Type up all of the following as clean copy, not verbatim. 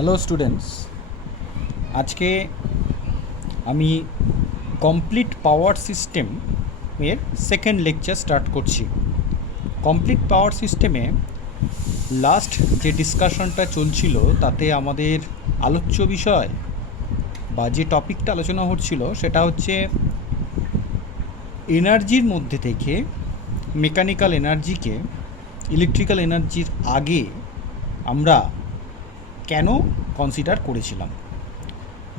Hello students, আজকে আমি complete পাওয়ার সিস্টেমের সেকেন্ড লেকচার স্টার্ট করছি। কমপ্লিট পাওয়ার সিস্টেমে লাস্ট যে ডিসকাশনটা চলছিল তাতে আমাদের আলোচ্য বিষয় বা যে টপিকটা আলোচনা হচ্ছিল সেটা হচ্ছে এনার্জির মধ্যে থেকে মেকানিক্যাল এনার্জিকে ইলেকট্রিক্যাল এনার্জির আগে আমরা কেন কনসিডার করেছিলাম।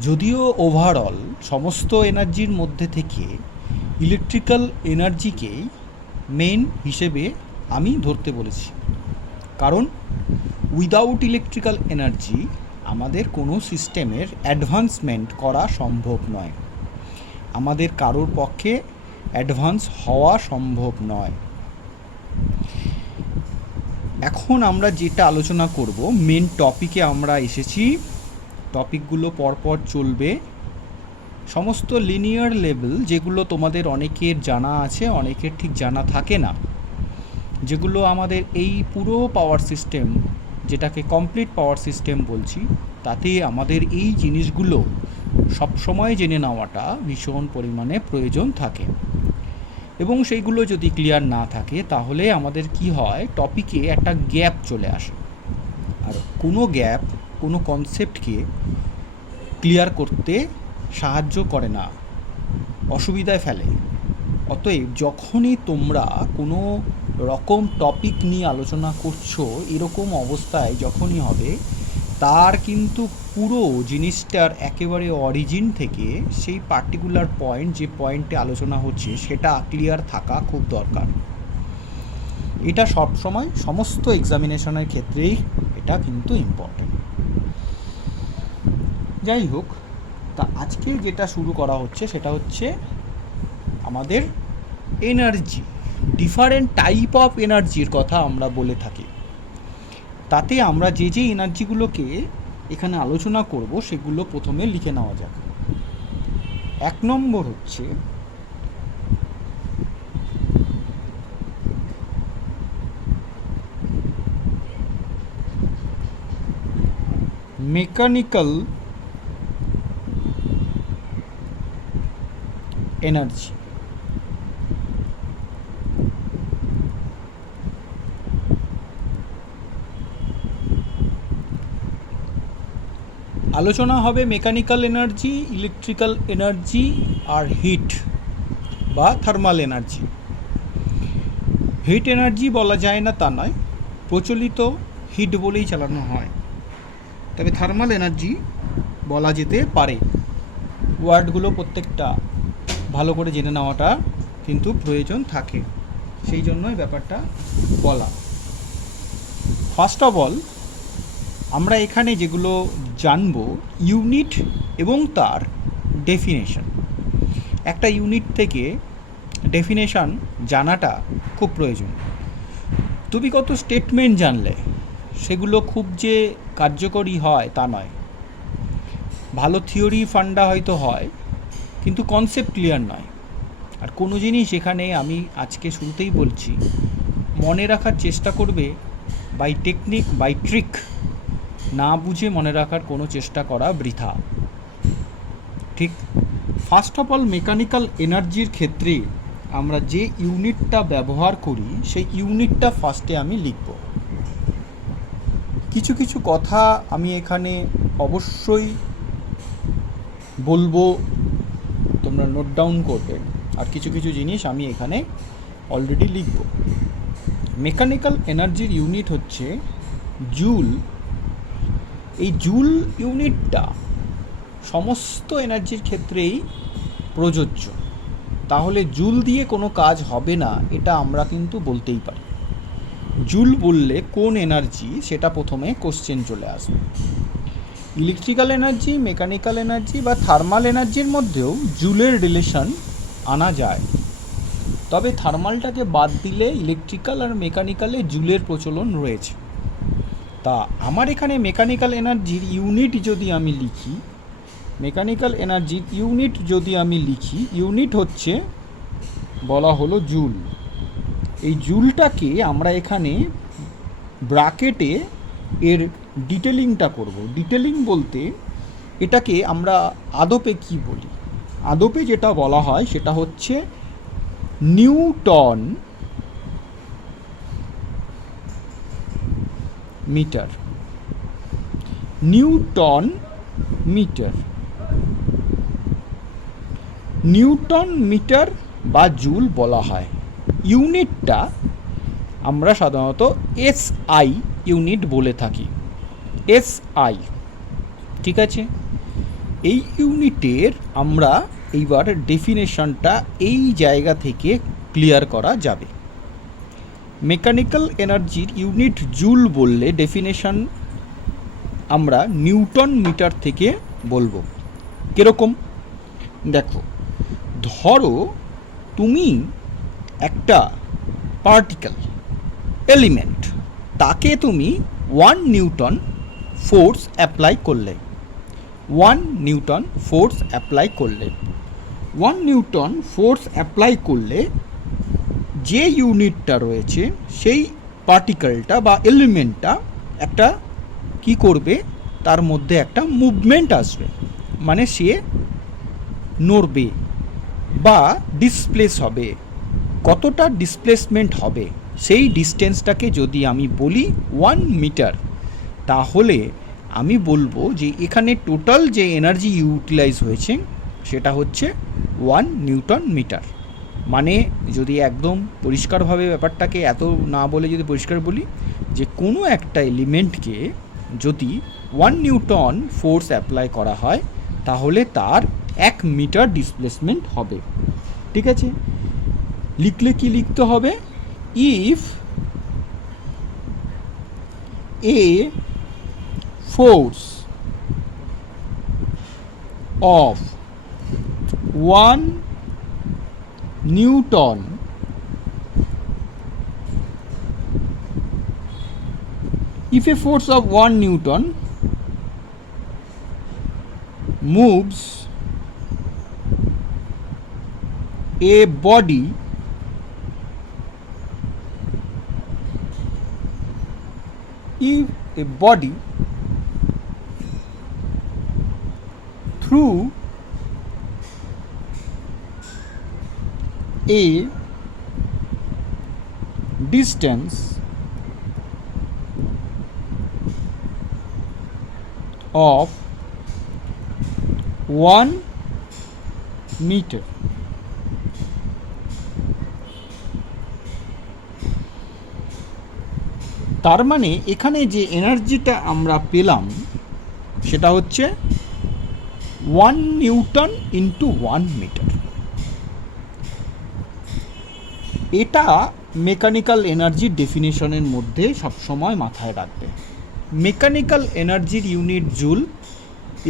যদিও ওভারঅল সমস্ত এনার্জির মধ্যে থেকে ইলেকট্রিক্যাল এনার্জিকেই মেইন হিসেবে আমি ধরতে বলেছি, কারণ উইদাউট ইলেকট্রিক্যাল এনার্জি আমাদের কোনো সিস্টেমের অ্যাডভান্সমেন্ট করা সম্ভব নয়, আমাদের কারোর পক্ষে অ্যাডভান্স হওয়া সম্ভব নয়। এখন আমরা যেটা আলোচনা করব, মেন টপিকে আমরা এসেছি। টপিকগুলো পরপর চলবে, সমস্ত লিনিয়ার লেভেল, যেগুলো তোমাদের অনেকের জানা আছে, অনেকের ঠিক জানা থাকে না, যেগুলো আমাদের এই পুরো পাওয়ার সিস্টেম, যেটাকে কমপ্লিট পাওয়ার সিস্টেম বলছি, তাতে আমাদের এই জিনিসগুলো সবসময় জেনে নেওয়াটা ভীষণ পরিমাণে প্রয়োজন থাকে। এবং সেইগুলো যদি ক্লিয়ার না থাকে তাহলে আমাদের কি হয়, টপিকে একটা গ্যাপ চলে আসে, আর কোনো গ্যাপ কোনো কনসেপ্টকে ক্লিয়ার করতে সাহায্য করে না, অসুবিধায় ফেলে। অতএব যখনই তোমরা কোনো রকম টপিক নিয়ে আলোচনা করছো, এরকম অবস্থায় যখনই হবে, তার কিন্তু পুরো জিনিসটার একেবারে অরিজিন থেকে সেই পার্টিকুলার পয়েন্ট, যে পয়েন্টে আলোচনা হচ্ছে, সেটা ক্লিয়ার থাকা খুব দরকার। এটা সব সময় সমস্ত এক্সামিনেশনের ক্ষেত্রেই এটা কিন্তু ইম্পর্টেন্ট। যাই হোক, তা আজকে যেটা শুরু করা হচ্ছে সেটা হচ্ছে আমাদের এনার্জি, ডিফারেন্ট টাইপ অফ এনার্জির কথা আমরা বলে থাকি। তাতে আমরা যে যে এনার্জিগুলোকে এখানে আলোচনা করব সেগুলো প্রথমে লিখে নেওয়া যাক। 1 নম্বর হচ্ছে মেকানিক্যাল এনার্জি। আলোচনা হবে মেকানিক্যাল এনার্জি, ইলেকট্রিক্যাল এনার্জি আর হিট বা থার্মাল এনার্জি। হিট এনার্জি বলা যায় না তা নয়, প্রচলিত হিট বলেই চালানো হয়, তবে থার্মাল এনার্জি বলা যেতে পারে। ওয়ার্ডগুলো প্রত্যেকটা ভালো করে জেনে নেওয়াটা কিন্তু প্রয়োজন থাকে, সেই জন্যই ব্যাপারটা বলা। ফার্স্ট অফ অল আমরা এখানে যেগুলো জানব, ইউনিট এবং তার ডেফিনেশন। একটা ইউনিট থেকে ডেফিনেশন জানাটা খুব প্রয়োজন। তুমি কত স্টেটমেন্ট জানলে সেগুলো খুব যে কার্যকরী হয় তা নয়। ভালো থিওরি ফান্ডা হয়তো হয়, কিন্তু কনসেপ্ট ক্লিয়ার নয়। আর কোনো জিনিস এখানে আমি আজকে শুরুতেই বলছি, মনে রাখার চেষ্টা করবে বাই টেকনিক বাই ট্রিক, না বুঝে মনে রাখার কোনো চেষ্টা করা বৃথা। ঠিক। ফার্স্ট অফ অল মেকানিক্যাল এনার্জির ক্ষেত্রে আমরা যে ইউনিটটা ব্যবহার করি সেই ইউনিটটা ফার্স্টে আমি লিখব। কিছু কিছু কথা আমি এখানে অবশ্যই বলবো, তোমরা নোট ডাউন করবে, আর কিছু কিছু জিনিস আমি এখানে অলরেডি লিখব। মেকানিক্যাল এনার্জির ইউনিট হচ্ছে জুল। এই জুল ইউনিটটা সমস্ত এনার্জির ক্ষেত্রেই প্রযোজ্য। তাহলে জুল দিয়ে কোনো কাজ হবে না এটা আমরা কিন্তু বলতেই পারি। জুল বললে কোন এনার্জি, সেটা প্রথমে কোশ্চেন চলে আসবে। ইলেকট্রিক্যাল এনার্জি, মেকানিক্যাল এনার্জি বা থার্মাল এনার্জির মধ্যেও জুলের রিলেশন আনা যায়, তবে থার্মালটাকে বাদ দিলে ইলেকট্রিক্যাল আর মেকানিক্যালে জুলের প্রচলন রয়েছে। তা আমার এখানে মেকানিক্যাল এনার্জির ইউনিট যদি আমি লিখি, ইউনিট হচ্ছে, বলা হলো জুল। এই জুলটাকে আমরা এখানে ব্র্যাকেটে এর ডিটেলিংটা করব। ডিটেলিং বলতে এটাকে আমরা আদপে কি বলি? আদপে যেটা বলা হয় সেটা হচ্ছে newton metre. Newton metre, newton metre বা জুল বলা হয়। ইউনিটটা আমরা সাধারণত এসআই ইউনিট বলে থাকি, এসআই, ঠিক আছে। এই ইউনিটের আমরা এইবার ডেফিনেশনটা এই জায়গা থেকে ক্লিয়ার করা যাবে। মেকানিক্যাল এনার্জির ইউনিট জুল বললে ডেফিনেশন আমরা নিউটন মিটার থেকে বলবো। কীরকম দেখো, ধরো তুমি একটা পার্টিকেল এলিমেন্ট, তাকে তুমি 1 নিউটন ফোর্স অ্যাপ্লাই করলে, 1 নিউটন ফোর্স অ্যাপ্লাই করলে, 1 নিউটন ফোর্স অ্যাপ্লাই করলে যে ইউনিটটা রয়েছে সেই পার্টিকেলটা বা এলিমেন্টটা একটা কি করবে, তার মধ্যে একটা মুভমেন্ট আসবে, মানে সে নড়বে বা ডিসপ্লেস হবে। কতটা ডিসপ্লেসমেন্ট হবে সেই ডিস্টেন্সটাকে যদি আমি বলি 1 মিটার, তাহলে আমি বলবো যে এখানে টোটাল যে এনার্জি ইউটিলাইজ হয়েছে সেটা হচ্ছে 1 নিউটন মিটার। মানে যদি একদম পরিষ্কারভাবে ব্যাপারটাকে এত না বলে যদি পরিষ্কার বলি, যে কোনো একটা এলিমেন্টকে যদি 1 নিউটন ফোর্স অ্যাপ্লাই করা হয় তাহলে তার 1 মিটার ডিসপ্লেসমেন্ট হবে, ঠিক আছে। লিখলে কি লিখতে হবে? If a force of 1 Newton if a force of 1 Newton moves a body if a body through a distance of 1 meter, তার মানে এখানে যে এনার্জিটা আমরা পেলাম সেটা হচ্ছে 1 নিউটন ইন্টু 1 মিটার। এটা মেকানিক্যাল এনার্জির ডেফিনেশনের মধ্যে সবসময় মাথায় রাখবে। মেকানিক্যাল এনার্জির ইউনিট জুল,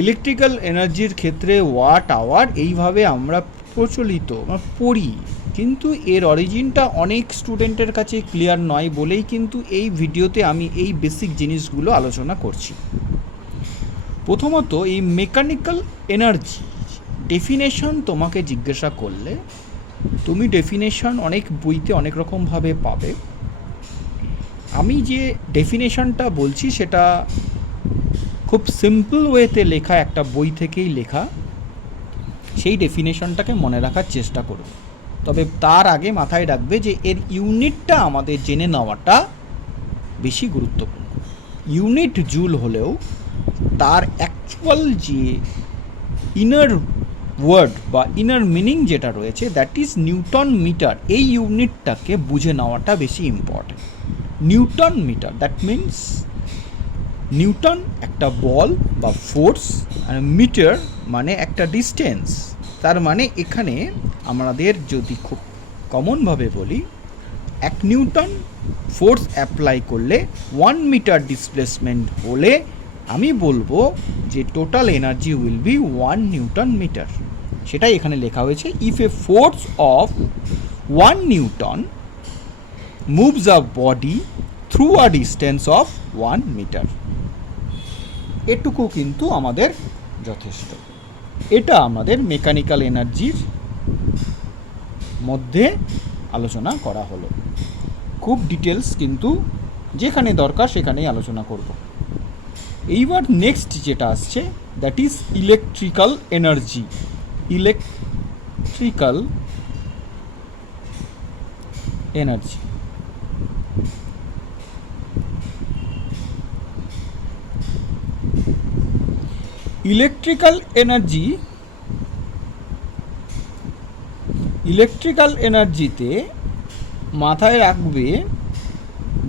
ইলেকট্রিক্যাল এনার্জির ক্ষেত্রে ওয়াট আওয়ার, এইভাবে আমরা প্রচলিত পড়ি, কিন্তু এর অরিজিনটা অনেক স্টুডেন্টের কাছে ক্লিয়ার নয় বলেই কিন্তু এই ভিডিওতে আমি এই বেসিক জিনিসগুলো আলোচনা করছি। প্রথমত এই মেকানিক্যাল এনার্জি ডেফিনেশন তোমাকে জিজ্ঞাসা করলে তুমি ডেফিনেশন অনেক বইতে অনেক রকমভাবে পাবে। আমি যে ডেফিনেশনটা বলছি সেটা খুব সিম্পল ওয়েতে লেখা, একটা বই থেকেই লেখা, সেই ডেফিনেশনটাকে মনে রাখার চেষ্টা করব। তবে তার আগে মাথায় রাখবে যে এর ইউনিটটা আমাদের জেনে নেওয়াটা বেশি গুরুত্বপূর্ণ। ইউনিট জুল হলেও তার অ্যাকচুয়াল যে ইনার ওয়ার্ড বা ইনার মিনিং যেটা রয়েছে দ্যাট ইজ নিউটন মিটার, এই ইউনিটটাকে বুঝে নেওয়াটা বেশি important. Newton metre that means newton একটা বল বা ফোর্স, আর মিটার মানে একটা ডিস্টেন্স। তার মানে এখানে আমাদের যদি খুব কমনভাবে বলি, 1 নিউটন ফোর্স অ্যাপ্লাই করলে 1 মিটার ডিসপ্লেসমেন্ট হলে আমি বলবো যে total energy will be 1 newton metre. সেটাই এখানে লেখা হয়েছে, if a force of 1 newton moves a body through a distance of 1 metre. এটুকু কিন্তু আমাদের যথেষ্ট। এটা আমাদের মেকানিক্যাল এনার্জির মধ্যে আলোচনা করা হলো। খুব ডিটেলস কিন্তু যেখানে দরকার সেখানেই আলোচনা করব। এইবার নেক্সট যেটা আসছে that is electrical energy. Electrical energy electrical এনার্জিতে মাথায় রাখবে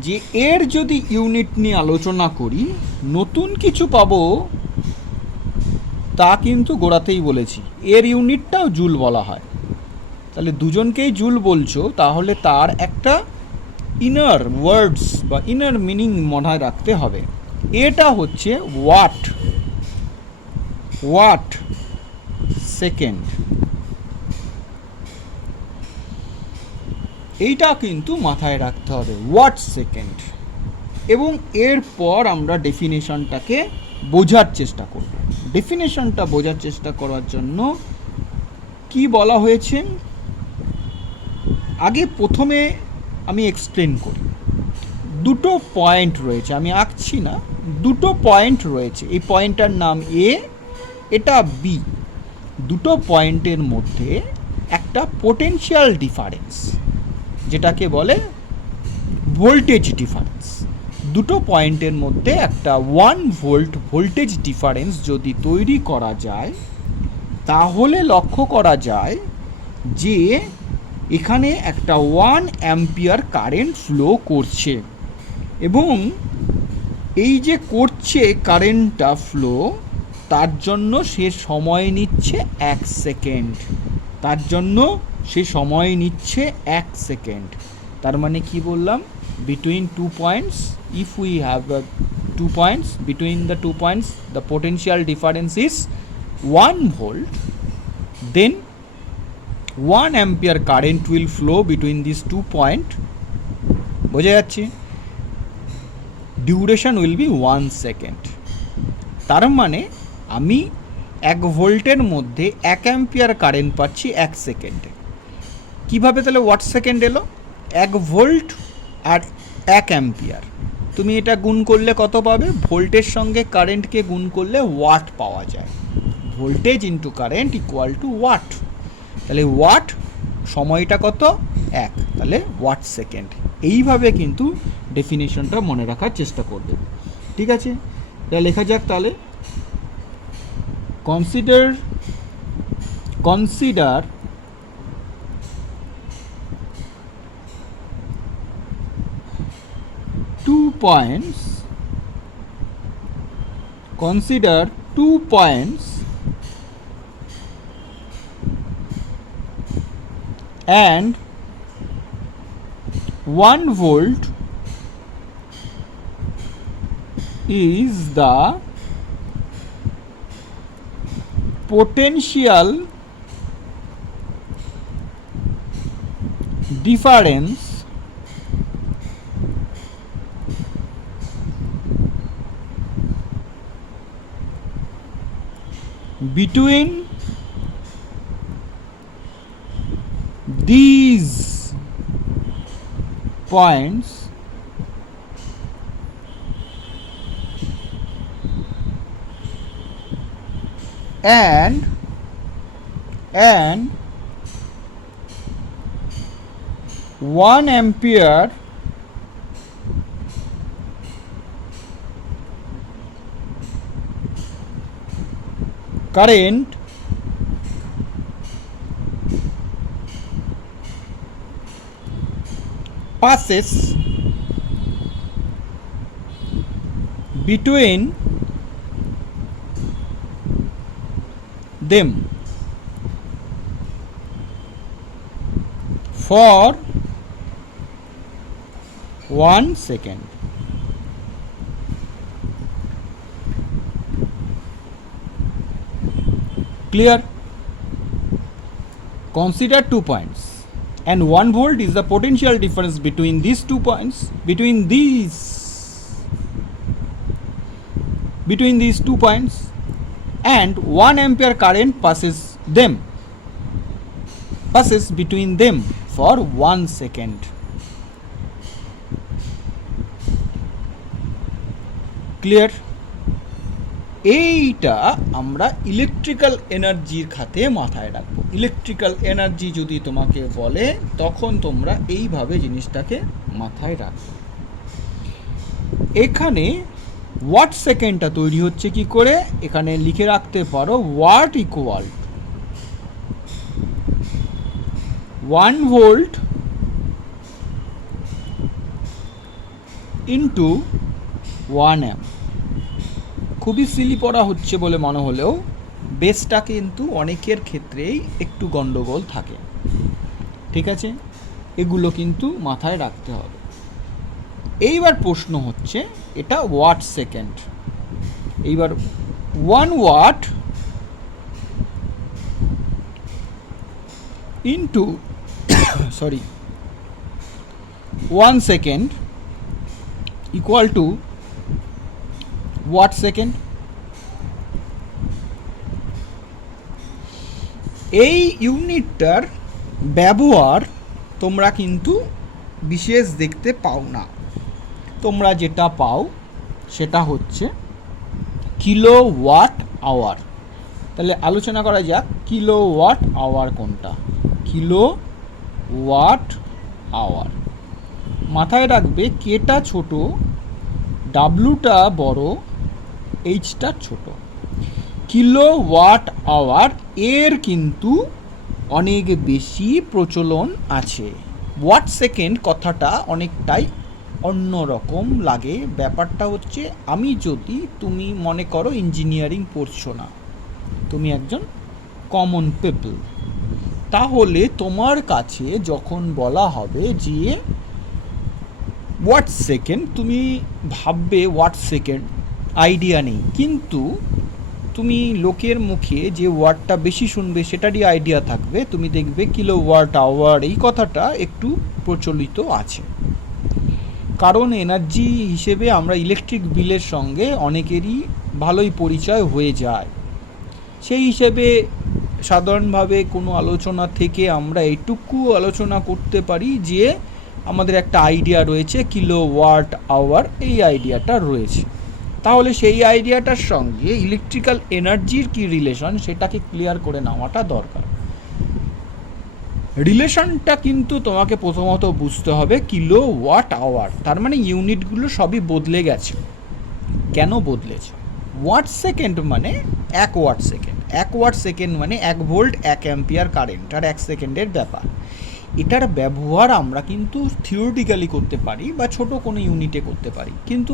যে এর যদি ইউনিট নিয়ে আলোচনা করি নতুন কিছু পাবো তা কিন্তু গোড়াতেই বলেছি, এর ইউনিটটাও জুল বলা হয়। তাহলে দুজনকেই জুল বলছো, তাহলে তার একটা ইনার ওয়ার্ডস বা ইনার মিনিং মনে রাখতে হবে। এটা হচ্ছে ওয়াট সেকেন্ড, এইটা কিন্তু মাথায় রাখতে হবে, ওয়াট সেকেন্ড। এবং এরপর আমরা ডেফিনেশনটাকে বোঝার চেষ্টা করব। ডেফিনেশনটা বোঝার চেষ্টা করার জন্য কি বলা হয়েছে আগে প্রথমে আমি এক্সপ্লেন করি। দুটো পয়েন্ট রয়েছে, আমি আঁকছি না, দুটো পয়েন্ট রয়েছে। এই পয়েন্টটার নাম এ, এটা বি। দুটো পয়েন্টের মধ্যে একটা পোটেনশিয়াল ডিফারেন্স, যেটাকে বলে ভোল্টেজ ডিফারেন্স। দুটো পয়েন্টের মধ্যে একটা 1 ভোল্ট ভোল্টেজ ডিফারেন্স যদি তৈরি করা যায়, তাহলে লক্ষ্য করা যায় যে এখানে একটা 1 অ্যাম্পিয়ার কারেন্ট ফ্লো করছে। এবং এই যে করছে কারেন্টটা ফ্লো, তার জন্য সে সময় নিচ্ছে 1 সেকেন্ড। এক সেকেন্ড। তার মানে কি বললাম, between 2 points, if we have 2 points, between the 2 points the potential difference is 1 volt, then 1 ampere current will flow between these 2 point, বোঝা যাচ্ছে? Duration will be 1 second. তার মানে আমি 1 ভোল্টের মধ্যে 1 অ্যাম্পিয়ার কারেন্ট পাচ্ছি 1 সেকেন্ডে। কীভাবে তাহলে ওয়াট সেকেন্ড এলো? 1 ভোল্ট আর 1 অ্যাম্পিয়ার, তুমি এটা গুণ করলে কত পাবে? ভোল্টের সঙ্গে কারেন্টকে গুণ করলে ওয়াট পাওয়া যায়। Voltage into current equal to watt. তাহলে ওয়াট সময়টা কত? 1, তাহলে ওয়াট সেকেন্ড। এইভাবে কিন্তু ডেফিনেশনটা মনে রাখার চেষ্টা করবে। ঠিক আছে, এটা লেখা যাক তাহলে। Consider two points and 1 volt is the potential difference between these points and 1 ampere current passes between them for 1 second. Clear? Consider 2 points and 1 volt is the potential difference between these 2 points, between these 2 points, and 1 ampere current passes between them for 1 second. Clear? এইটা আমরা electrical এনার্জির খাতে মাথায় রাখবো। Electrical energy যদি তোমাকে বলে তখন তোমরা এইভাবে জিনিসটাকে মাথায় রাখবে। এখানে ওয়াট সেকেন্ডটা তৈরি হচ্ছে কি করে, এখানে লিখে রাখতে পারো watt equal 1 volt into 1 amp. খুবই সিলি পড়া হচ্ছে বলে মনে হলেও বেসটা কিন্তু অনেকের ক্ষেত্রেই একটু গন্ডগোল থাকে, ঠিক আছে? এগুলো কিন্তু মাথায় রাখতে হবে। এইবার প্রশ্ন হচ্ছে এটা ওয়াট সেকেন্ড। এইবার 1 watt into 1 second equal to watt second. এই ইউনিটটার ব্যবহার তোমরা কিন্তু বিশেষ দেখতে পাও না। তোমরা যেটা পাও সেটা হচ্ছে কিলো ওয়াট আওয়ার। তাহলে আলোচনা করা যাক কিলো ওয়াট আওয়ার কোনটা। কিলো ওয়াট আওয়ার মাথায় রাখবে, কেটা ছোট, ডাব্লুটা বড়, এইচটা ছোট। কিলো ওয়াট আওয়ার এর কিন্তু অনেক বেশি প্রচলন আছে। ওয়াট সেকেন্ড কথাটা অনেকটাই অন্যরকম লাগে। ব্যাপারটা হচ্ছে তুমি মনে করো ইঞ্জিনিয়ারিং পড়ছো না, তুমি একজন কমন পিপল, তাহলে তোমার কাছে যখন বলা হবে যে ওয়াট সেকেন্ড, তুমি ভাববে ওয়াট সেকেন্ড আইডিয়া নেই, কিন্তু তুমি লোকের মুখে যে ওয়ার্ডটা বেশি শুনবে সেটারই আইডিয়া থাকবে। তুমি দেখবে কিলো ওয়াট আওয়ার এই কথাটা একটু প্রচলিত আছে, কারণ এনার্জি হিসেবে আমরা ইলেকট্রিক বিলের সঙ্গে অনেকেরই ভালোই পরিচয় হয়ে যায়। সেই হিসেবে সাধারণভাবে কোনো আলোচনা থেকে আমরা এইটুকু আলোচনা করতে পারি যে আমাদের একটা আইডিয়া রয়েছে কিলো ওয়াট আওয়ার, এই আইডিয়াটা রয়েছে। তাহলে সেই আইডিয়াটার সঙ্গে ইলেকট্রিক্যাল এনার্জির কি রিলেশন সেটাকে ক্লিয়ার করে নেওয়াটা দরকার। রিলেশনটা কিন্তু তোমাকে প্রথমত বুঝতে হবে কিলো ওয়াট আওয়ার, তার মানে ইউনিটগুলো সবই বদলে গেছে। কেন বদলেছে? ওয়াট সেকেন্ড মানে 1 ওয়াট সেকেন্ড, 1 ওয়াট সেকেন্ড মানে 1 ভোল্ট 1 অ্যাম্পিয়ার কারেন্ট, আর 1 সেকেন্ডের ব্যাপার। এটার ব্যবহার আমরা কিন্তু থিওরিটিক্যালি করতে পারি বা ছোট কোনো ইউনিটে করতে পারি, কিন্তু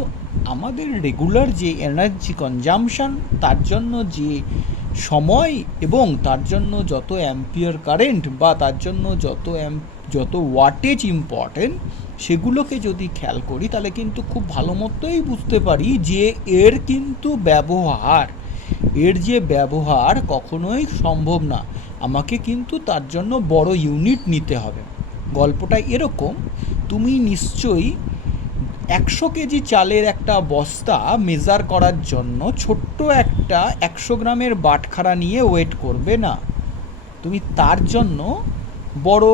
আমাদের রেগুলার যে এনার্জি কনজাম্পশন, তার জন্য যে সময় এবং তার জন্য যত অ্যাম্পিয়ার কারেন্ট বা তার জন্য যত ওয়াটেজ ইম্পর্টেন্ট, সেগুলোকে যদি খেয়াল করি তাহলে কিন্তু খুব ভালো মতোই বুঝতে পারি যে এর কিন্তু এর যে ব্যবহার কখনোই সম্ভব না। আমাকে কিন্তু তার জন্য বড় ইউনিট নিতে হবে। গল্পটা এরকম, তুমি নিশ্চয়ই 100 কেজি চালের একটা বস্তা মেজার করার জন্য ছোট্ট একটা 100 গ্রামের বাটখারা নিয়ে ওয়েট করবে না, তুমি তার জন্য বড়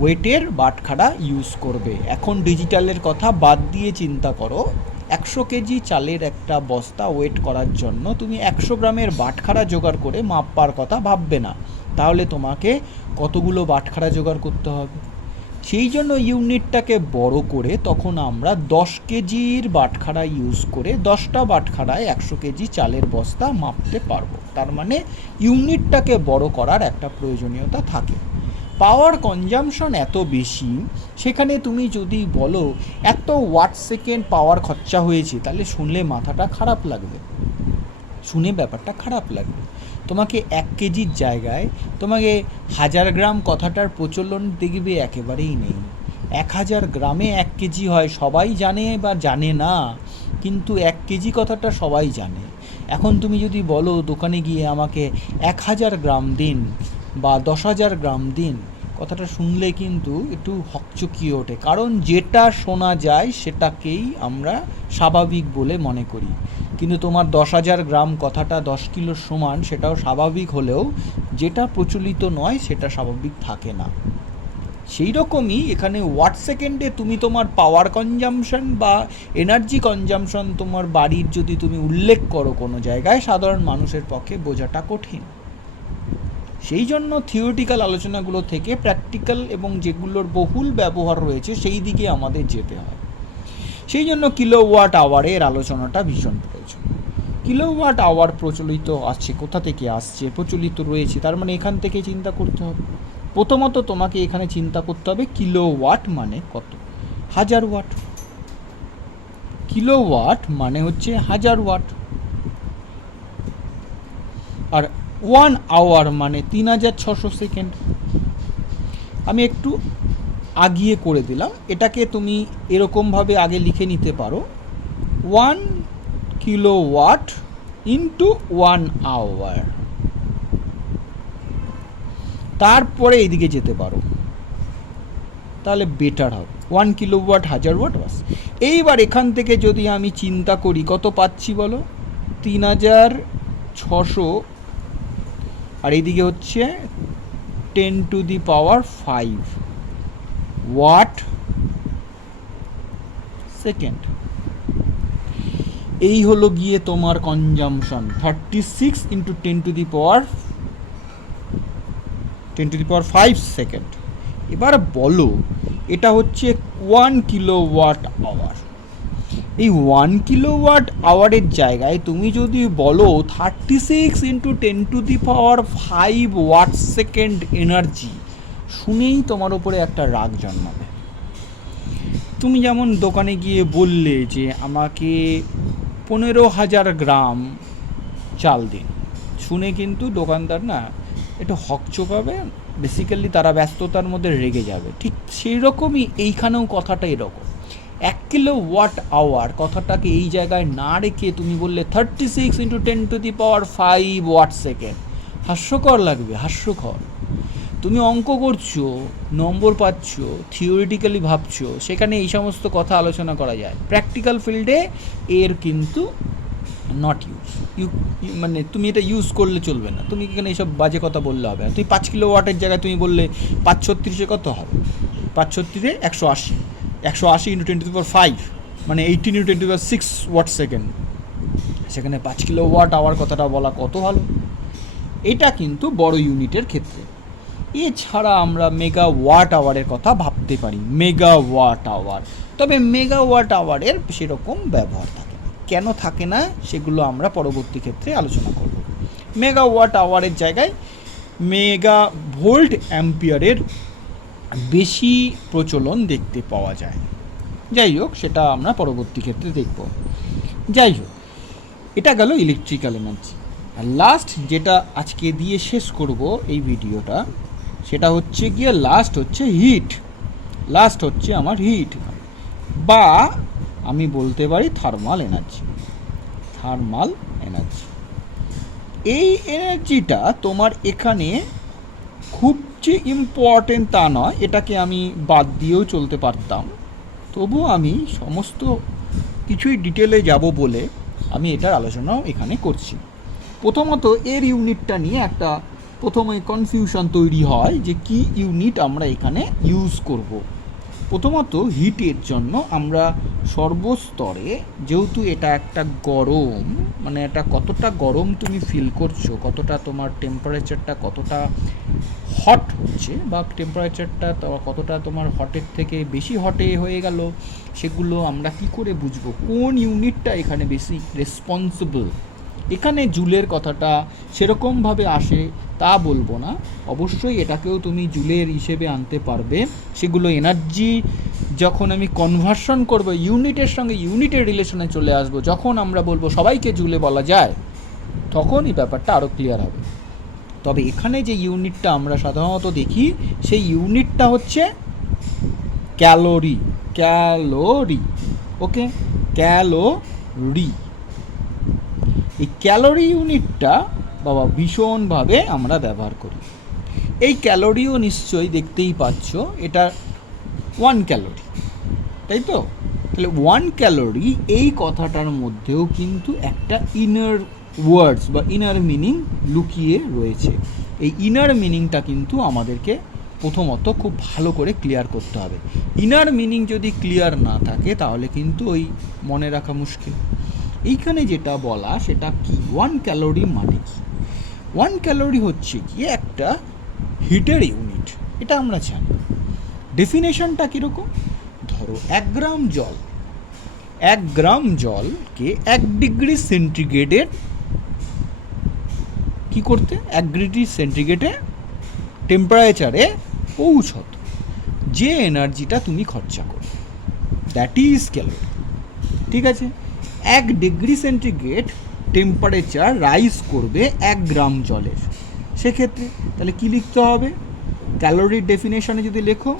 ওয়েটের বাটখারা ইউজ করবে। এখন ডিজিটালের কথা বাদ দিয়ে চিন্তা করো, 100 কেজি চালের একটা বস্তা ওয়েট করার জন্য তুমি 100 গ্রামের বাটখারা জোগাড় করে মাপবার কথা ভাববে না, তাহলে তোমাকে কতগুলো বাটখারা জোগাড় করতে হবে। সেই জন্য ইউনিটটাকে বড় করে তখন আমরা 10 কেজির বাটখারা ইউজ করে 10টা বাটখারায় 100 কেজি চালের বস্তা মাপতে পারবো। তার মানে ইউনিটটাকে বড় করার একটা প্রয়োজনীয়তা থাকে। পাওয়ার কনজাম্পশন এত বেশি, সেখানে তুমি যদি বলো এত ওয়াট সেকেন্ড পাওয়ার খরচা হয়েছে, তাহলে শুনলে মাথাটা খারাপ লাগবে, শুনে ব্যাপারটা খারাপ লাগবে। তোমাকে 1 কেজির জায়গায় তোমাকে 1000 গ্রাম কথাটার প্রচলন দেখবে একেবারেই নেই। 1000 গ্রামে 1 কেজি হয়, সবাই জানে বা জানে না, কিন্তু 1 কেজি কথাটা সবাই জানে। এখন তুমি যদি বলো দোকানে গিয়ে আমাকে 1000 গ্রাম দিন বা 10,000 গ্রাম দিন, কথাটা শুনলে কিন্তু একটু হকচকিয়ে ওঠে, কারণ যেটা শোনা যায় সেটাকেই আমরা স্বাভাবিক বলে মনে করি। কিন্তু তোমার 10,000 গ্রাম কথাটা 10 কিলোর সমান, সেটাও স্বাভাবিক হলেও যেটা প্রচলিত নয় সেটা স্বাভাবিক থাকে না। সেই রকমই এখানে ওয়াট সেকেন্ডে তুমি তোমার পাওয়ার কনজাম্পশন বা এনার্জি কনজাম্পশন তোমার বাড়ির যদি তুমি উল্লেখ করো কোনো জায়গায়, সাধারণ মানুষের পক্ষে বোঝাটা কঠিন। সেই জন্য থিওরিটিক্যাল আলোচনাগুলো থেকে প্র্যাকটিক্যাল এবং যেগুলোর বহুল ব্যবহার রয়েছে সেই দিকে আমাদের যেতে হয়। সেই জন্য কিলোওয়াট আওয়ারের আলোচনাটা ভীষণ প্রয়োজন। কিলোওয়াট আওয়ার প্রচলিত আছে, কোথা থেকে আসছে? প্রচলিত রয়েছে, তার মানে এখান থেকে চিন্তা করতে হবে। প্রথমত তোমাকে এখানে চিন্তা করতে হবে কিলোওয়াট মানে কত। 1000 ওয়াট। কিলোওয়াট মানে হচ্ছে 1000 ওয়াট। আর 1 আওয়ার মানে 3600 সেকেন্ড। আমি একটু আগিয়ে করে দিলাম, এটাকে তুমি এরকমভাবে আগে লিখে নিতে পারো, 1 কিলোওয়াট ইন্টু 1 আওয়ার। তারপরে এইদিকে যেতে পারো, তাহলে বেটার হবে। 1 কিলোওয়াট 1000 ওয়াট বাস। এইবার এখান থেকে যদি আমি চিন্তা করি কত পাচ্ছি বলো, 3600, আর এইদিকে হচ্ছে 10⁵ ওয়াট সেকেন্ড। এই হলো গিয়ে তোমার কনজাম্পশন, 36 ইন্টু 10⁵ সেকেন্ড। এবার বলো এটা হচ্ছে 1 কিলোওয়াট আওয়ার। এই 1 কিলোওয়াট আওয়ারের জায়গায় তুমি যদি বলো 36 ইন্টু 10⁵ ওয়াট সেকেন্ড এনার্জি, শুনেই তোমার উপরে একটা রাগ জন্মাবে। তুমি যেমন দোকানে গিয়ে বললে যে আমাকে 15,000 গ্রাম চাল দিন, শুনে কিন্তু দোকানদার না একটু হকচকাবে, বেসিক্যালি তারা ব্যস্ততার মধ্যে রেগে যাবে। ঠিক সেই রকমই এইখানেও কথাটা এরকম। 1 কিলোওয়াট আওয়ার কথাটাকে এই জায়গায় না রেখে তুমি বললে 36 ইন্টু 10⁵ ওয়াট সেকেন্ড। হাস্যকর লাগবে, হাস্যকর। তুমি অঙ্ক করছো, নম্বর পাচ্ছ, থিওরিটিক্যালি ভাবছো, সেখানে এই সমস্ত কথা আলোচনা করা যায়। প্র্যাকটিক্যাল ফিল্ডে এর কিন্তু নট মানে তুমি এটা ইউজ করলে চলবে না। তুমি এখানে এইসব বাজে কথা বললে হবে না। তুমি 5 কিলোওয়াটের জায়গায় তুমি বললে 5×36 কত হবে? 5×36 180। 180 ইন্টু 10⁵ মানে 18 ইন্টু 10⁶ ওয়াট সেকেন্ড। সেখানে 5 কিলোওয়াট আওয়ার কথাটা বলা কত ভালো। এটা কিন্তু বড় ইউনিটের ক্ষেত্রে। এছাড়া আমরা মেগাওয়াট আওয়ারের কথা ভাবতে পারি, মেগাওয়াট আওয়ার। তবে মেগাওয়াট আওয়ারের সেরকম ব্যবহার থাকে না। কেন থাকে না সেগুলো আমরা পরবর্তী ক্ষেত্রে আলোচনা করব। মেগাওয়াট আওয়ারের জায়গায় মেগা ভোল্ট অ্যাম্পিয়ারের বেশি প্রচলন দেখতে পাওয়া যায়। যাই হোক, সেটা আমরা পরবর্তী ক্ষেত্রে দেখব। যাই হোক, এটা গেল ইলেকট্রিক্যাল এনার্জি। আর লাস্ট যেটা আজকে দিয়ে শেষ করব এই ভিডিওটা, সেটা হচ্ছে গিয়ে লাস্ট হচ্ছে হিট। লাস্ট হচ্ছে আমার হিট, বা আমি বলতে পারি থার্মাল এনার্জি। থার্মাল এনার্জি, এই এনার্জিটা তোমার এখানে খুব যে ইম্পর্টেন্ট তা নয়, এটাকে আমি বাদ দিয়েও চলতে পারতাম, তবু আমি সমস্ত কিছুই ডিটেলে যাব বলে আমি এটার আলোচনাও এখানে করছি। প্রথমত এর ইউনিটটা নিয়ে একটা প্রথমে কনফিউশন তৈরি হয় যে কি ইউনিট আমরা এখানে ইউজ করব। প্রথমত হিটের জন্য আমরা সর্বস্তরে, যেহেতু এটা একটা গরম, মানে এটা কতটা গরম তুমি ফিল করছো, কতটা তোমার টেম্পারেচারটা কতটা হট হচ্ছে, বা টেম্পারেচারটা কতটা তোমার হটের থেকে বেশি হটে হয়ে গেল, সেগুলো আমরা কি করে বুঝবো কোন ইউনিটটা এখানে বেশি রেসপন্সিবল। এখানে জুলের কথাটা সেরকমভাবে আসে তা বলবো না, অবশ্যই এটাকেও তুমি জুলের হিসেবে আনতে পারবে। সেগুলো এনার্জি যখন আমি কনভার্সন করব ইউনিটের সঙ্গে, ইউনিটের রিলেশনে চলে আসবো, যখন আমরা বলবো সবাইকে জুলে বলা যায়, তখন এই ব্যাপারটা আরও ক্লিয়ার হবে। তবে এখানে যে ইউনিটটা আমরা সাধারণত দেখি, সেই ইউনিটটা হচ্ছে ক্যালোরি। ক্যালোরি, ওকে, ক্যালোরি। এই ক্যালোরি ইউনিটটা বাবা ভীষণভাবে আমরা ব্যবহার করি। এই ক্যালোরিও নিশ্চয়ই দেখতেই পাচ্ছ, এটা 1 ক্যালোরি, তাই তো? তাহলে 1 ক্যালোরি, এই কথাটার মধ্যেও কিন্তু একটা ইনার ওয়ার্ডস বা ইনার মিনিং লুকিয়ে রয়েছে। এই ইনার মিনিংটা কিন্তু আমাদেরকে প্রথমত খুব ভালো করে ক্লিয়ার করতে হবে। ইনার মিনিং যদি ক্লিয়ার না থাকে তাহলে কিন্তু ওই মনে রাখা মুশকিল। এইখানে যেটা বলা সেটা কি, 1 ক্যালোরি মানে কি? 1 ক্যালোরি হচ্ছে কি একটা হিটের ইউনিট, এটা আমরা জানি। ডেফিনেশনটা কীরকম, ধরো 1 গ্রাম জল, 1 গ্রাম জলকে 1 ডিগ্রি সেন্টিগ্রেডে কি করতে, 1 ডিগ্রি সেন্টিগ্রেডে টেম্পারেচারে পৌঁছত যে এনার্জিটা তুমি খরচা করো, দ্যাট ইজ ক্যালোরি। ঠিক আছে, 1 ডিগ্রি সেন্টিগ্রেড টেম্পারেচার রাইজ করবে 1 গ্রাম জলের, সেক্ষেত্রে তাহলে কি লিখতে হবে, ক্যালোরির ডেফিনেশনে যদি লেখো,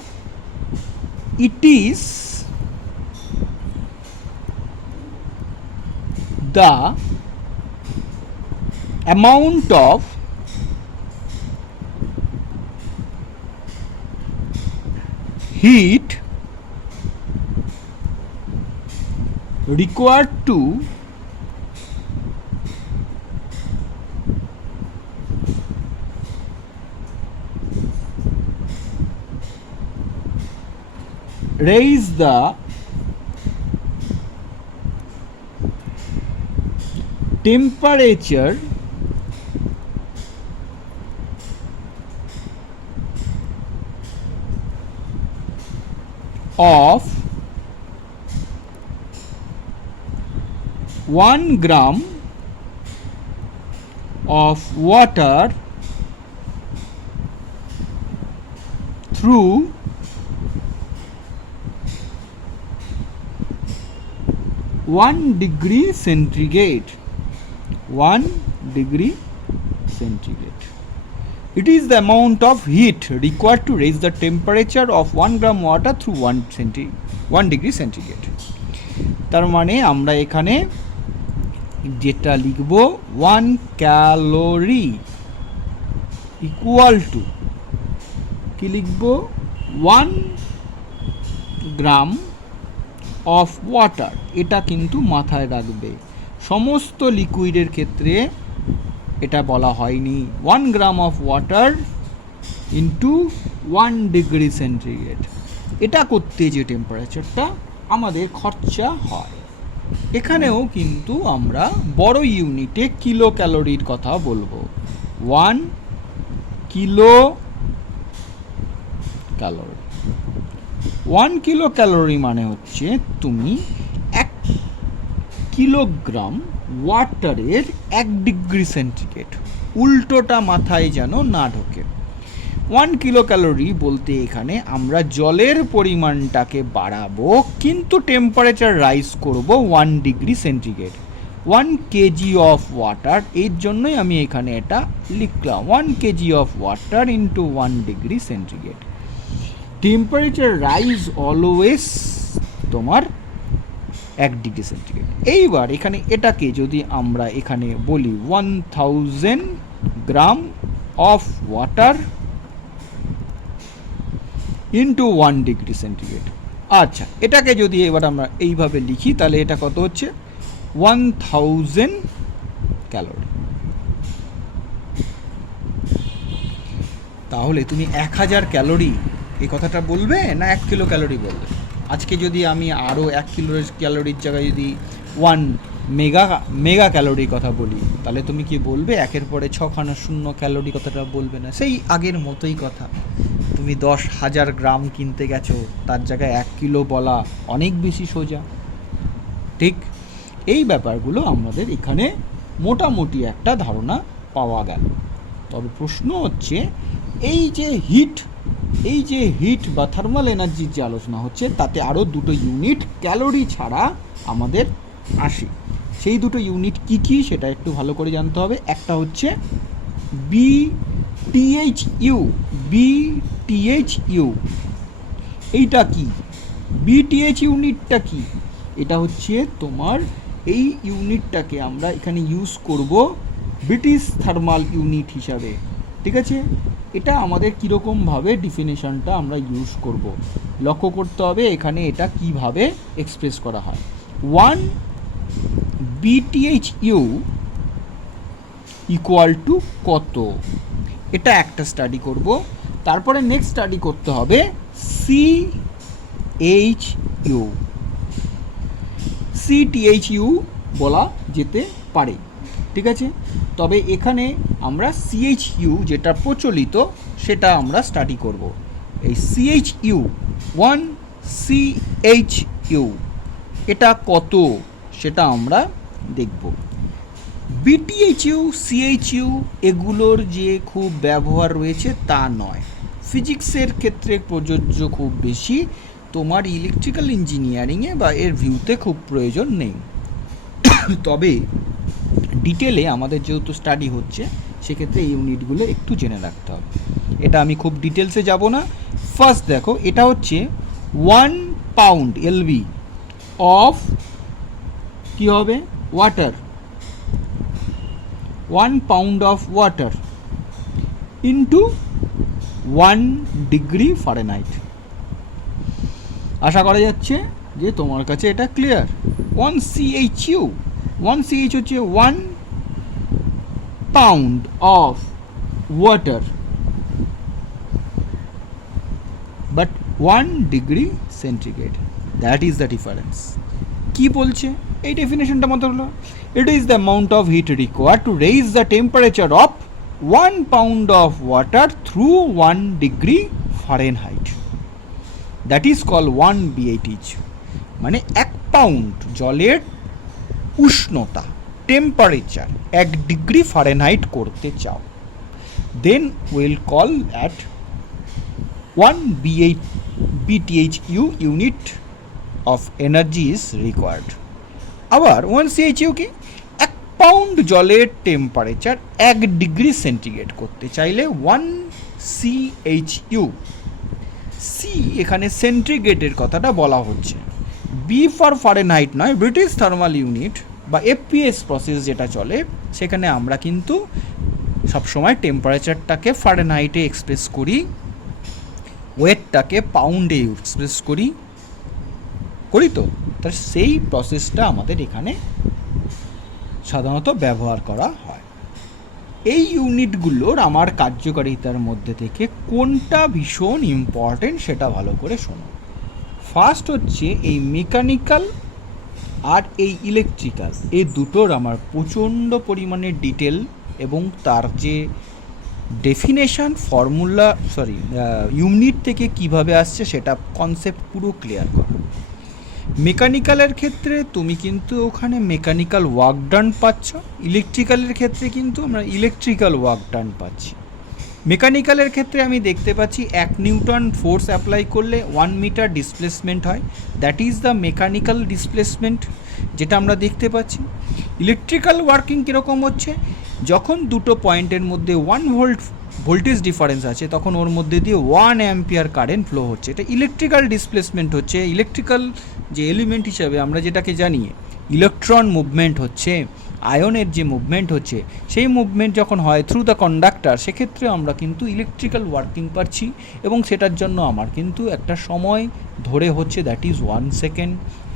it is the amount of heat required to raise the temperature of 1 gram of water through 1 degree centigrade. 1 degree centigrade. It is the amount of heat required to raise the temperature of 1 gram water through 1 degree centigrade. তার মানে আমরা এখানে যেটা লিখব, 1 calorie equal to কি লিখব, 1 gram of water. এটা কিন্তু মাথায় রাখবে, সমস্ত লিকুইডের ক্ষেত্রে এটা বলা হয়নি 1 gram of water into 1 degree centigrade. এটা করতে যে টেম্পারেচারটা আমাদের খরচা হয়, এখানেও কিন্তু আমরা বড় ইউনিটে কিলো ক্যালোরির কথা বলবো। 1 কিলো ক্যালোরি, 1 কিলো ক্যালোরি মানে হচ্ছে তুমি 1 কিলোগ্রাম ওয়াটারের 1 ডিগ্রি সেন্টিগ্রেড, উল্টোটা মাথায় যেন না ঢোকে। 1 কিলো ক্যালোরি বলতে এখানে আমরা জলের পরিমাণটাকে বাড়াবো কিন্তু টেম্পারেচার রাইজ করব 1 degree centigrade. 1 KG of water, এর জন্যই আমি এখানে এটা লিখলাম 1 KG of water into 1 degree centigrade. Temperature rise always তোমার 1 ডিগ্রি সেন্টিগ্রেড। এইবার এখানে এটাকে যদি আমরা এখানে বলি 1000 gram of water into 1 degree centigrade. আচ্ছা, এটাকে যদি এবার আমরা এইভাবে লিখি তাহলে এটা কত হচ্ছে, 1000 ক্যালোরি। তাহলে তুমি 1000 ক্যালোরি এই কথাটা বলবে না 1 কিলো ক্যালোরি বলবে? আজকে যদি আমি আরও 1 কিলো ক্যালোরির জায়গায় যদি 1 মেগা ক্যালোরির কথা বলি তাহলে তুমি কি বলবে? 1-এর পরে 6খানা শূন্য ক্যালোরি কথাটা বলবে না? সেই আগের মতোই কথা, তুমি 10,000 গ্রাম কিনতে গেছো, তার জায়গায় 1 কিলো বলা অনেক বেশি সোজা। ঠিক এই ব্যাপারগুলো আমাদের এখানে মোটামুটি একটা ধারণা পাওয়া গেল। তবে প্রশ্ন হচ্ছে, এই যে হিট বা থার্মাল এনার্জির যে আলোচনা হচ্ছে তাতে আরও দুটো ইউনিট ক্যালোরি ছাড়া আমাদের আসে। সেই দুটো ইউনিট কি কি সেটা একটু ভালো করে জানতে হবে। একটা হচ্ছে বিটিএইচইউ। এইটা কি? বিটিএইচ ইউনিটটা কি? এটা হচ্ছে তোমার, এই ইউনিটটাকে আমরা এখানে ইউজ করব ব্রিটিশ থার্মাল ইউনিট হিসাবে। ঠিক আছে, এটা আমাদের কীরকমভাবে ডিফিনেশনটা আমরা ইউজ করব লক্ষ্য করতে হবে। এখানে এটা কিভাবে এক্সপ্রেস করা হয়। 1 বিটিএইচইউ ইকুয়াল টু কত, এটা একটা স্টাডি করব। তারপরে নেক্সট স্টাডি করতে হবে CHU, CTHU বলা যেতে পারে, ঠিক আছে। তবে এখানে আমরা CHU যেটা প্রচলিত সেটা আমরা স্টাডি করব। এই CHU 1CHU এটা কত সেটা আমরা দেখব। BTHU CHU এগুলোর যে খুব ব্যবহার রয়েছে তা নয়, ফিজিক্সের ক্ষেত্রে প্রযোজ্য খুব বেশি, তোমার ইলেকট্রিক্যাল ইঞ্জিনিয়ারিংয়ে বা এর ভিউতে খুব প্রয়োজন নেই। তবে ডিটেলে আমাদের যেহেতু স্টাডি হচ্ছে সেক্ষেত্রে এই ইউনিটগুলো একটু জেনে রাখতে হবে। এটা আমি খুব ডিটেলসে যাব না। ফার্স্ট দেখো, এটা হচ্ছে 1 পাউন্ড LV অফ কি হবে water, 1 pound of water into 1 degree Fahrenheit. আশা করা যাচ্ছে যে তোমার কাছে এটা ক্লিয়ার। 1CHU, 1CH হচ্ছে 1 pound of water, but 1 degree centigrade, that is the difference. কি বলছে এই ডেফিনেশনটা মতো হলো, it is the amount of heat required to raise the temperature of 1 pound of water through 1 degree Fahrenheit, that is call 1 BATH। মানে 1 pound জলের উষ্ণতা temperature 1 degree Fahrenheit করতে চাও, then will call at 1 BTHU unit of energy is required. আবার 1CHU কি, 1 pound জলের temperature 1 degree centigrade করতে চাইলে 1CHU। সি এখানে সেন্টিগ্রেডের কথাটা বলা হচ্ছে, বি ফর ফারেনহাইট নয়, ব্রিটিশ থার্মাল ইউনিট বা FPS প্রসেস যেটা চলে সেখানে আমরা কিন্তু সবসময় টেম্পারেচারটাকে ফারেনহাইটে এক্সপ্রেস করি, ওয়েটটাকে পাউন্ডে এক্সপ্রেস করি তো। তার সেই প্রসেসটা আমাদের এখানে সাধারণত ব্যবহার করা হয়। এই ইউনিটগুলোর আমার কার্যকারিতার মধ্যে থেকে কোনটা ভীষণ ইম্পর্টেন্ট সেটা ভালো করে শোনো। ফার্স্ট হচ্ছে এই মেকানিক্যাল আর এই ইলেকট্রিক্যাল, এই দুটোর আমার প্রচণ্ড পরিমাণে ডিটেল এবং তার যে ডেফিনেশন ফর্মুলা ইউনিট থেকে কিভাবে আসছে সেটা কনসেপ্ট পুরো ক্লিয়ার করা। মেকানিক্যালের ক্ষেত্রে তুমি কিন্তু ওখানে মেকানিক্যাল ওয়ার্ক ডান পাচ্ছ, ইলেকট্রিক্যালের ক্ষেত্রে কিন্তু আমরা ইলেকট্রিক্যাল ওয়ার্ক ডান পাচ্ছি। মেকানিক্যালের ক্ষেত্রে আমি দেখতে পাচ্ছি 1 নিউটন ফোর্স অ্যাপ্লাই করলে 1 মিটার ডিসপ্লেসমেন্ট হয়, that is the mechanical displacement যেটা আমরা দেখতে পাচ্ছি। ইলেকট্রিক্যাল ওয়ার্কিং কীরকম হচ্ছে, যখন দুটো পয়েন্টের মধ্যে 1 ভোল্টেজ ডিফারেন্স আছে তখন ওর মধ্যে দিয়ে 1 অ্যাম্পিয়ার কারেন্ট ফ্লো হচ্ছে, এটা ইলেকট্রিক্যাল ডিসপ্লেসমেন্ট হচ্ছে। ইলেকট্রিক্যাল যে এলিমেন্ট হিসাবে আমরা যেটাকে জানি ইলেকট্রন মুভমেন্ট হচ্ছে, আয়নের যে মুভমেন্ট হচ্ছে, সেই মুভমেন্ট যখন হয় থ্রু দ্য কন্ডাক্টর সেক্ষেত্রে আমরা কিন্তু ইলেকট্রিক্যাল ওয়ার্কিং পাচ্ছি এবং সেটার জন্য আমার কিন্তু একটা সময় ধরে হচ্ছে, দ্যাট ইজ 1 সেকেন্ড,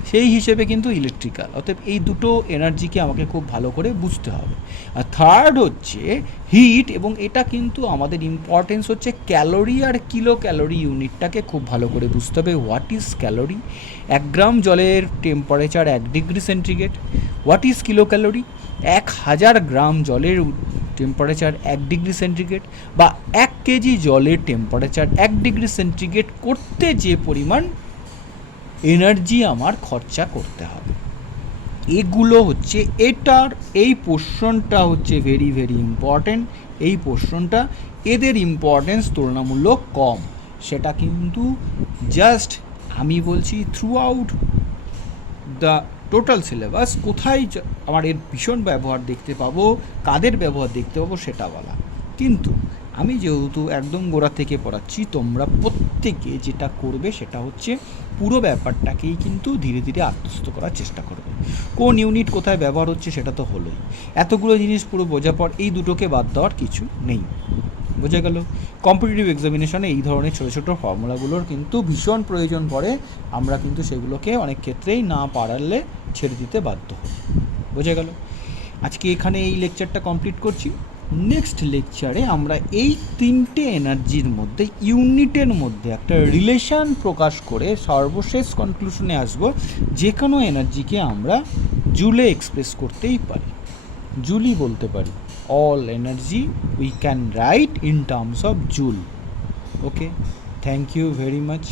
সেই হিসেবে কিন্তু ইলেকট্রিক্যাল। অতএব এই দুটো এনার্জিকে আমাকে খুব ভালো করে বুঝতে হবে। আর থার্ড হচ্ছে হিট, এবং এটা কিন্তু আমাদের ইম্পর্টেন্স হচ্ছে ক্যালোরি আর কিলো ক্যালোরি ইউনিটটাকে খুব ভালো করে বুঝতে হবে। হোয়াট ইজ ক্যালোরি, 1 গ্রাম জলের temperature 1 degree centigrade. What is kilo calorie, 1000 গ্রাম জলের টেম্পারেচার 1 ডিগ্রি সেন্টিগ্রেড, বা 1 কেজি জলের টেম্পারেচার 1 ডিগ্রি সেন্টিগ্রেড করতে যে পরিমাণ এনার্জি আমার খরচা করতে হবে। এগুলো হচ্ছে এটার এই পোর্শনটা হচ্ছে ভেরি ভেরি ইম্পর্টেন্ট। এই পোর্শনটা এদের ইম্পর্টেন্স তুলনামূলক কম, সেটা কিন্তু জাস্ট আমি বলছি through out the total syllabus কোথায় আমার এর ভীষণ ব্যবহার দেখতে পাবো, কাদের ব্যবহার দেখতে পাবো সেটা বলা। কিন্তু আমি যেহেতু একদম গোড়া থেকে পড়াচ্ছি, তোমরা প্রত্যেকে যেটা করবে সেটা হচ্ছে পুরো ব্যাপারটাকেই কিন্তু ধীরে ধীরে আত্মস্থ করার চেষ্টা করবে। কোন ইউনিট কোথায় ব্যবহার হচ্ছে সেটা তো হলোই, এতগুলো জিনিস পুরো বোঝার পর এই দুটোকে বাদ দেওয়ার কিছু নেই। বোঝা গেল? কম্পিটিটিভ এক্সামিনেশনে এই ধরনের ছোটো ছোটো ফর্মুলাগুলোর কিন্তু ভীষণ প্রয়োজন পড়ে, আমরা কিন্তু সেগুলোকে অনেক ক্ষেত্রেই না পারলে ছেড়ে দিতে বাধ্য হই। বোঝা গেল? আজকে এখানে এই লেকচারটা কমপ্লিট করছি। নেক্সট লেকচারে আমরা এই তিনটে এনার্জির মধ্যে ইউনিটের মধ্যে একটা রিলেশন প্রকাশ করে সর্বশেষ কনক্লুশনে আসব, যে কোনো এনার্জিকে আমরা জুলে এক্সপ্রেস করতেই পারি, জুলই বলতে পারি। All energy we can write in terms of joule. Okay, thank you very much.